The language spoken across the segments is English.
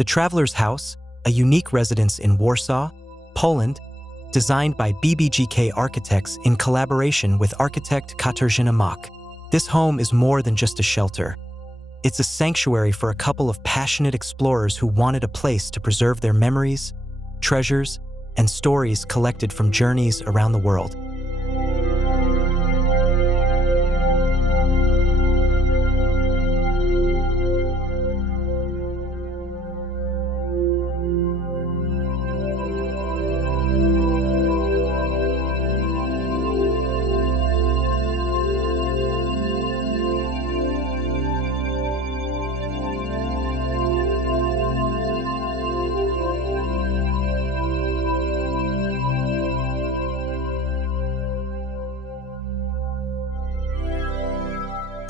The Traveler's House, a unique residence in Warsaw, Poland, designed by BBGK architects in collaboration with architect Katarzyna Mach. This home is more than just a shelter. It's a sanctuary for a couple of passionate explorers who wanted a place to preserve their memories, treasures, and stories collected from journeys around the world.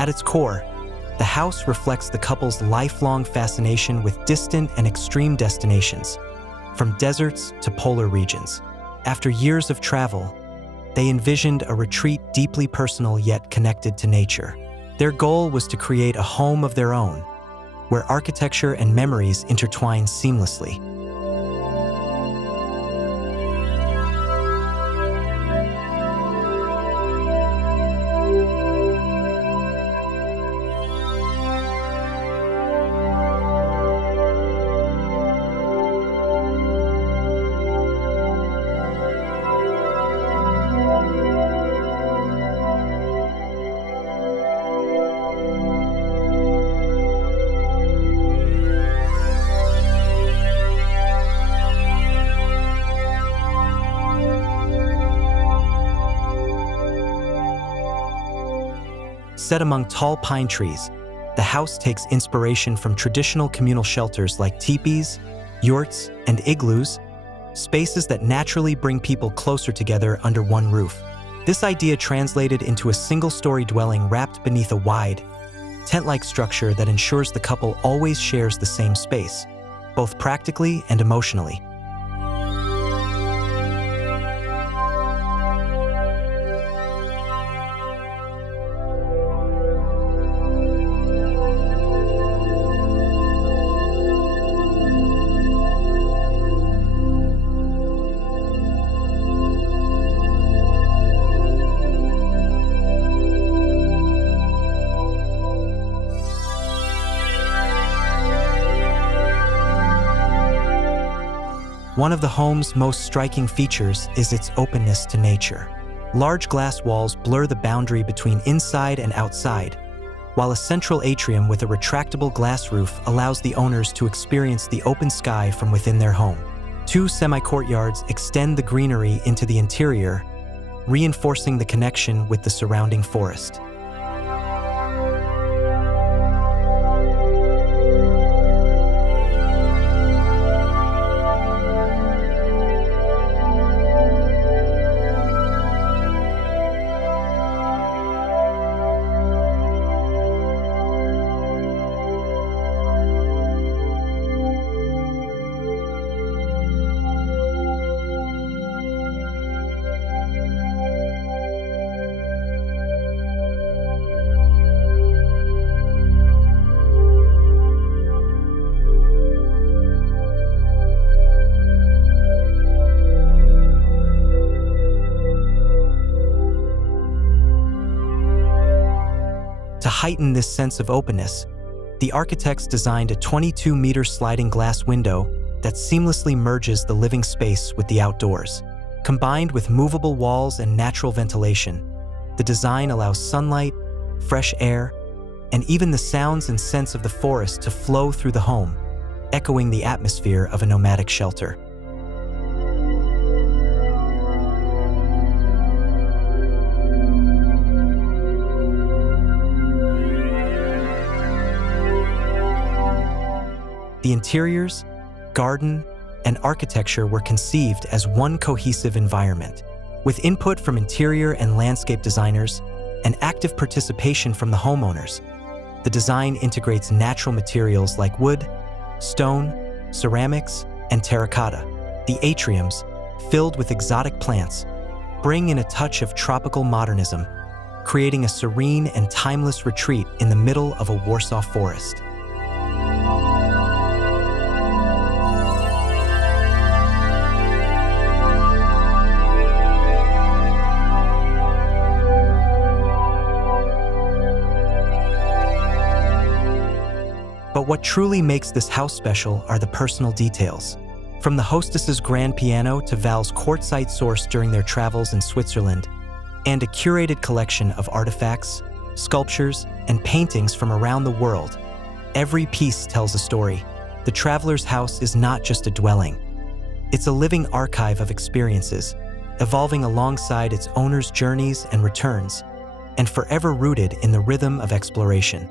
At its core, the house reflects the couple's lifelong fascination with distant and extreme destinations, from deserts to polar regions. After years of travel, they envisioned a retreat deeply personal yet connected to nature. Their goal was to create a home of their own, where architecture and memories intertwine seamlessly. Set among tall pine trees, the house takes inspiration from traditional communal shelters like tipis, yurts, and igloos, spaces that naturally bring people closer together under one roof. This idea translated into a single-story dwelling wrapped beneath a wide, tent-like structure that ensures the couple always shares the same space, both practically and emotionally. One of the home's most striking features is its openness to nature. Large glass walls blur the boundary between inside and outside, while a central atrium with a retractable glass roof allows the owners to experience the open sky from within their home. Two semi-courtyards extend the greenery into the interior, reinforcing the connection with the surrounding forest. To heighten this sense of openness, the architects designed a 22-meter sliding glass window that seamlessly merges the living space with the outdoors. Combined with movable walls and natural ventilation, the design allows sunlight, fresh air, and even the sounds and scents of the forest to flow through the home, echoing the atmosphere of a nomadic shelter. The interiors, garden, and architecture were conceived as one cohesive environment. With input from interior and landscape designers and active participation from the homeowners, the design integrates natural materials like wood, stone, ceramics, and terracotta. The atriums, filled with exotic plants, bring in a touch of tropical modernism, creating a serene and timeless retreat in the middle of a Warsaw forest. what truly makes this house special are the personal details. From the hostess's grand piano to Val's quartzite source during their travels in Switzerland, and a curated collection of artifacts, sculptures, and paintings from around the world, every piece tells a story. The traveler's house is not just a dwelling. It's a living archive of experiences, evolving alongside its owner's journeys and returns, and forever rooted in the rhythm of exploration.